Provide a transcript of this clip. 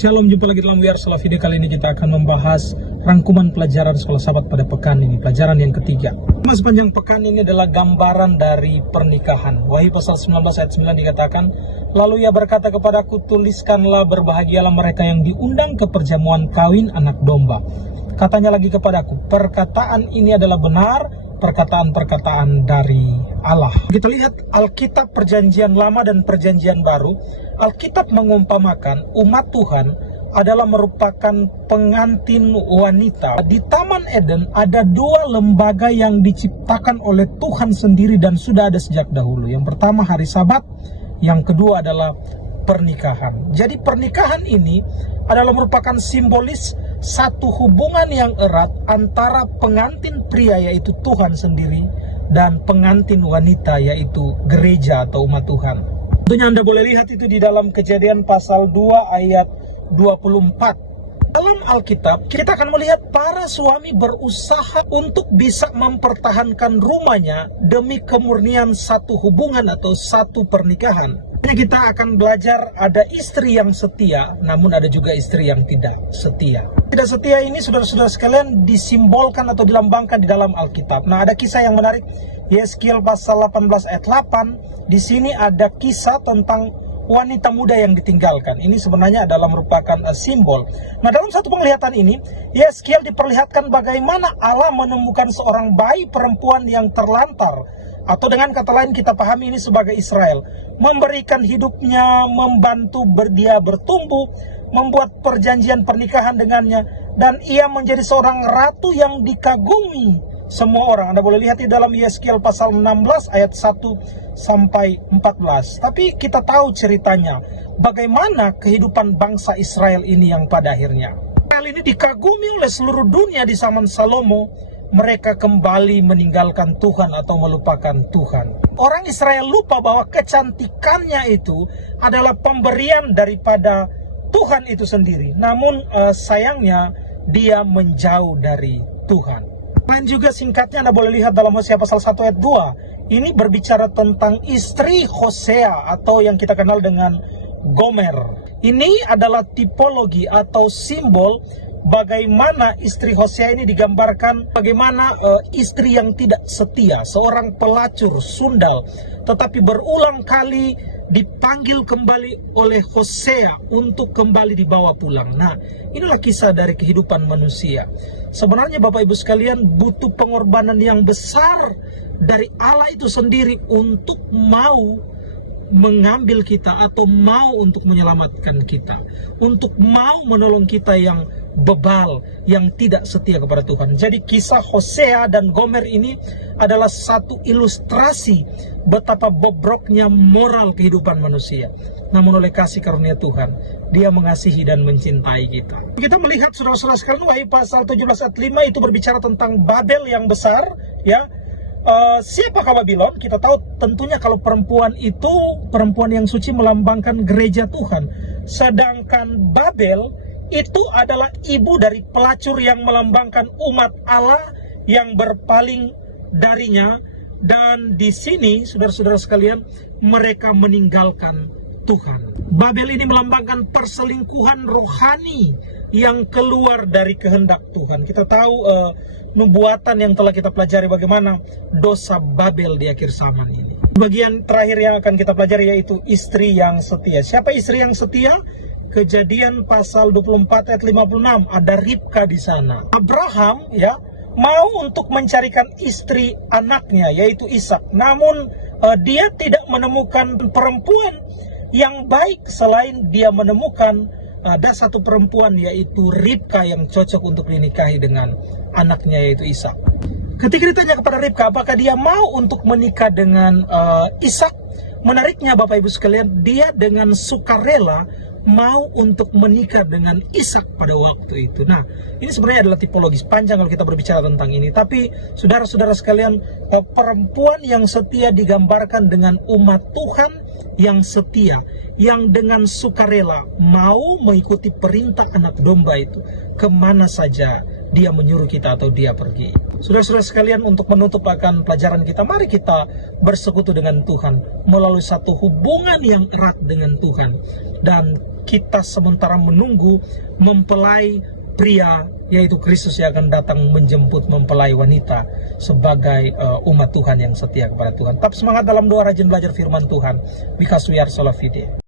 Shalom, jumpa lagi dalam We Are Salah. Video kali ini kita akan membahas rangkuman pelajaran sekolah sahabat pada pekan ini, pelajaran yang ketiga. Sepanjang pekan ini adalah gambaran dari pernikahan. Wahyu pasal 19 ayat 9 dikatakan, lalu ia berkata kepadaku, tuliskanlah, berbahagialah mereka yang diundang ke perjamuan kawin anak domba. Katanya lagi kepadaku, perkataan ini adalah benar, perkataan-perkataan dari Allah. Kita lihat Alkitab Perjanjian Lama dan Perjanjian Baru. Alkitab mengumpamakan umat Tuhan adalah merupakan pengantin wanita. Di Taman Eden ada dua lembaga yang diciptakan oleh Tuhan sendiri dan sudah ada sejak dahulu. Yang pertama hari Sabat, yang kedua adalah pernikahan. Jadi pernikahan ini adalah merupakan simbolis satu hubungan yang erat antara pengantin pria yaitu Tuhan sendiri dan pengantin wanita yaitu gereja atau umat Tuhan. Tentunya Anda boleh lihat itu di dalam Kejadian pasal 2 ayat 24. Dalam Alkitab kita akan melihat para suami berusaha untuk bisa mempertahankan rumahnya demi kemurnian satu hubungan atau satu pernikahan. Kita akan belajar ada istri yang setia, namun ada juga istri yang tidak setia. Tidak setia ini saudara-saudara sekalian disimbolkan atau dilambangkan di dalam Alkitab. Nah, ada kisah yang menarik. Yeskiel pasal 18 ayat 8. Di sini ada kisah tentang wanita muda yang ditinggalkan. Ini sebenarnya adalah merupakan simbol. Nah, dalam satu penglihatan ini, Yeskiel diperlihatkan bagaimana Allah menemukan seorang bayi perempuan yang terlantar. Atau dengan kata lain kita pahami ini sebagai Israel, memberikan hidupnya, membantu dia bertumbuh, membuat perjanjian pernikahan dengannya, dan ia menjadi seorang ratu yang dikagumi semua orang. Anda boleh lihat di dalam Yeskiel pasal 16 ayat 1 sampai 14. Tapi kita tahu ceritanya, bagaimana kehidupan bangsa Israel ini yang pada akhirnya Israel ini dikagumi oleh seluruh dunia di zaman Salomo. Mereka kembali meninggalkan Tuhan atau melupakan Tuhan. Orang Israel lupa bahwa kecantikannya itu adalah pemberian daripada Tuhan itu sendiri. Namun sayangnya dia menjauh dari Tuhan. Dan juga singkatnya Anda boleh lihat dalam Hosea pasal 1 ayat 2. Ini berbicara tentang istri Hosea atau yang kita kenal dengan Gomer. Ini adalah tipologi atau simbol bagaimana istri Hosea ini digambarkan bagaimana istri yang tidak setia, seorang pelacur, sundal, tetapi berulang kali dipanggil kembali oleh Hosea untuk kembali dibawa pulang. Nah, inilah kisah dari kehidupan manusia. Sebenarnya Bapak Ibu sekalian butuh pengorbanan yang besar dari Allah itu sendiri untuk mau mengambil kita atau mau untuk menyelamatkan kita, untuk mau menolong kita yang bebal, yang tidak setia kepada Tuhan. Jadi kisah Hosea dan Gomer ini adalah satu ilustrasi betapa bobroknya moral kehidupan manusia. Namun oleh kasih karunia Tuhan, Dia mengasihi dan mencintai kita. Kita melihat saudara-saudara sekalian, Wahyu pasal 17 ayat 5 itu berbicara tentang Babel yang besar, ya. Siapakah Babylon? Kita tahu tentunya kalau perempuan itu perempuan yang suci melambangkan gereja Tuhan. Sedangkan Babel itu adalah ibu dari pelacur yang melambangkan umat Allah yang berpaling darinya. Dan di sini saudara-saudara sekalian, mereka meninggalkan Tuhan. Babel ini melambangkan perselingkuhan rohani yang keluar dari kehendak Tuhan. Kita tahu nubuatan yang telah kita pelajari bagaimana dosa Babel di akhir zaman ini. Bagian terakhir yang akan kita pelajari yaitu istri yang setia. Siapa istri yang setia? Kejadian pasal 24 ayat 56, ada Ribka di sana. Abraham ya mau untuk mencarikan istri anaknya yaitu Ishak. Namun dia tidak menemukan perempuan yang baik selain dia menemukan ada satu perempuan yaitu Ribka yang cocok untuk dinikahi dengan anaknya yaitu Ishak. Ketika ditanya kepada Ribka apakah dia mau untuk menikah dengan Ishak, menariknya Bapak Ibu sekalian, dia dengan sukarela mau untuk menikah dengan Ishak pada waktu itu. Nah, ini sebenarnya adalah tipologis panjang kalau kita berbicara tentang ini. Tapi saudara-saudara sekalian, perempuan yang setia digambarkan dengan umat Tuhan yang setia, yang dengan sukarela mau mengikuti perintah anak domba itu kemana saja dia menyuruh kita atau dia pergi. Saudara-saudara sekalian, untuk menutup akan pelajaran kita, mari kita bersekutu dengan Tuhan melalui satu hubungan yang erat dengan Tuhan, dan kita sementara menunggu mempelai pria, yaitu Kristus yang akan datang menjemput mempelai wanita sebagai umat Tuhan yang setia kepada Tuhan. Tetap semangat dalam doa, rajin belajar firman Tuhan, because we are Sola Fide.